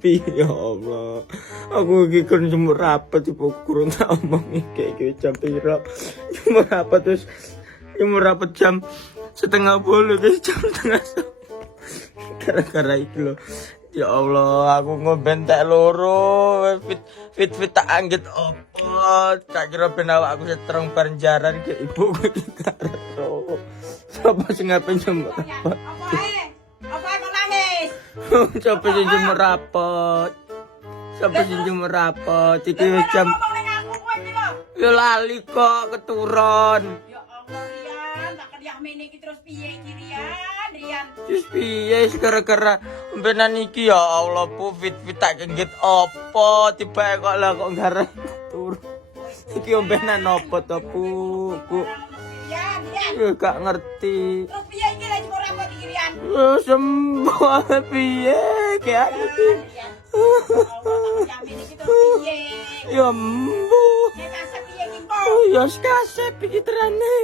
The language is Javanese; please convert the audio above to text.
Piye ya Allah. Aku iki kan jemur rapat ibu kurang tak omong iki jam piro. Jemur rapat terus jemur rapat jam 10:30 guys, jam 10:30. Gara-gara iki lho. Ya Allah, aku ngobentek loro. Fit tak anggit opo. Tak kira ben awakku setrong bareng jaran ke ibu iki karo. Sapa sing ngapain jemur rapat? Apa kok nangis? Sapa sing jemur rapat? Sapa sing jemur rapat? Iki wis jam Ngomong ning aku kowe iki lho. ya lali kok keturun. Ya Allah Rian, tak kerja mene iki terus piye iki Rian? Terus piye gara-gara mbenan iki ya Allah Bu fit tak kenggit opo tiba kok lah kok gara turun. Iki ombenan opo to Bu? Rian. Ya gak ngerti. Terus piye iki lagi jemur rambut iki Rian? Ya sembuh piye kayak iki. Rian. Ya mene iki terus piye? Ya mbuh. Ya kasep piye iki kok? Oh ya kasep iki terane.